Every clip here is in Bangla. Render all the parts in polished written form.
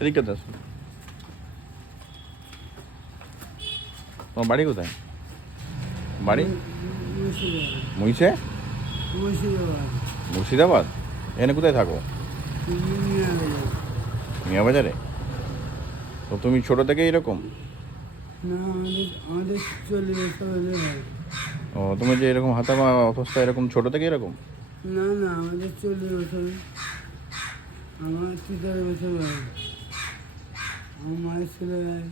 এদিকে তো আসো। তোমার বাড়ি কোথায়? বাড়ি মুইসে, মুর্শিদাবাদ। এখানে কোথায় থাকো? মিয়া বাজারে। তো তুমি ছোট থেকে এরকম? ও, তুমি যে এরকম হাতামা অবস্থা এরকম ছোট থেকে এরকম? না না, আমাদের 40 বছর। আমার 43 বছর বয়স। আমার মায়ের ছেলে ভাই।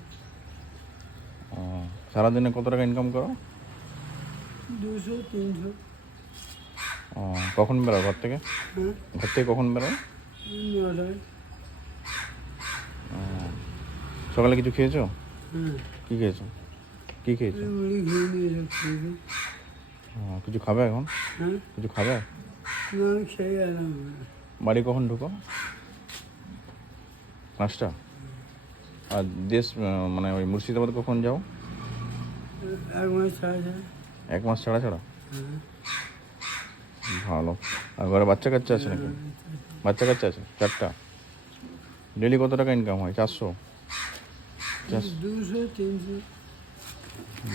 ও, সারাদিনে কত টাকা ইনকাম করো? 200-300। ও, কখন বেরো ঘর থেকে? হ্যাঁ, ঘর থেকে কখন বেরো? 9টায়। সকালে কিছু খেয়েছো? হ্যাঁ, কী খেয়েছো? কী খেয়েছো? মুড়ি খেয়ে নিয়ে সব খেয়েছি। কিছু খাবে এখন? হ্যাঁ, কিছু খাবে? না আমি খেয়ে গেলাম। বাড়ি কখন ঢুকো? 5টা। আর দেশ মানে ওই মুর্শিদাবাদ কখন যাও? 1 মাস ছাড়া। 1 মাস ছাড়া ছাড়া? হ্যাঁ, ভালো। আর ঘরে বাচ্চা কাচ্চা আছে নাকি? বাচ্চা কাচ্চা আছে 4টা। ডেলি কত টাকা ইনকাম হয়? 400? 200-300।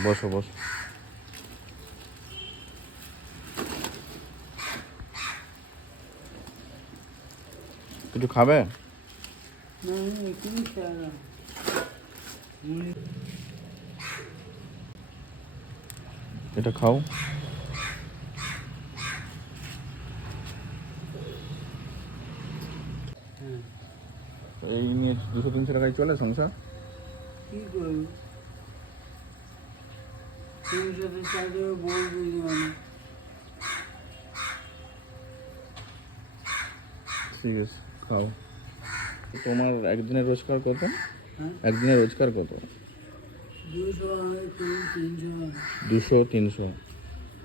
বসো বসো। কিছু খাবে? না আমি এখনই খেয়ে গেলাম। মুড়ি। এটা খাও। হ্যাঁ, এই নিয়ে 200-300 টাকায় চলে সংসার? কী করবো? 300 চাইলে বউ বুঝি মানে। ঠিক আছে, খাও। তোমার একদিনের রোজগার কত? হ্যাঁ, একদিনের রোজগার কত? 200 হয়, 300 হয়। 200-300।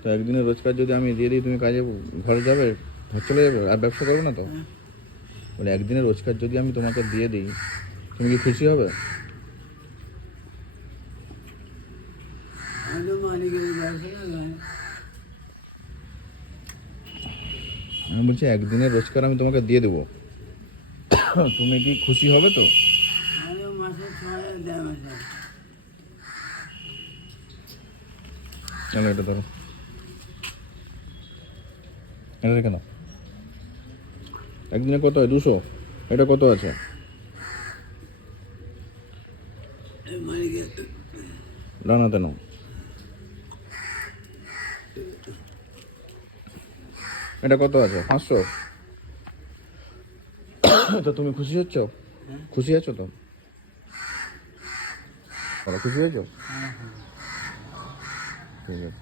তো একদিনের রোজগার যদি আমি দিয়ে দিই, তুমি কাজে ঘরে যাবে, ঘর চলে যাবে, আর ব্যবসা করবে না তো? হ্যাঁ, বলে একদিনের রোজগার যদি আমি তোমাকে দিয়ে দিই, তুমি কি খুশি হবে? আমি তো মালিকের ব্যবসা লাগাই। আমি বলছি একদিনের রোজগার আমি তোমাকে দিয়ে দেবো, তুমি কি খুশি হবে তো? আমি মাসে 6,000 দেয় মাসে। চলো এটা ধরো, এটা রেখে দাও। একদিনে কত হয়? 200। এটা কত আছে? মালিকের ডানাতে নাও। এটা কত আছে? 500। তো তুমি খুশি হচ্ছ? খুশি আছো তো? খুশি হয়েছো? হ্যাঁ, হ্যাঁ। ঠিক আছে।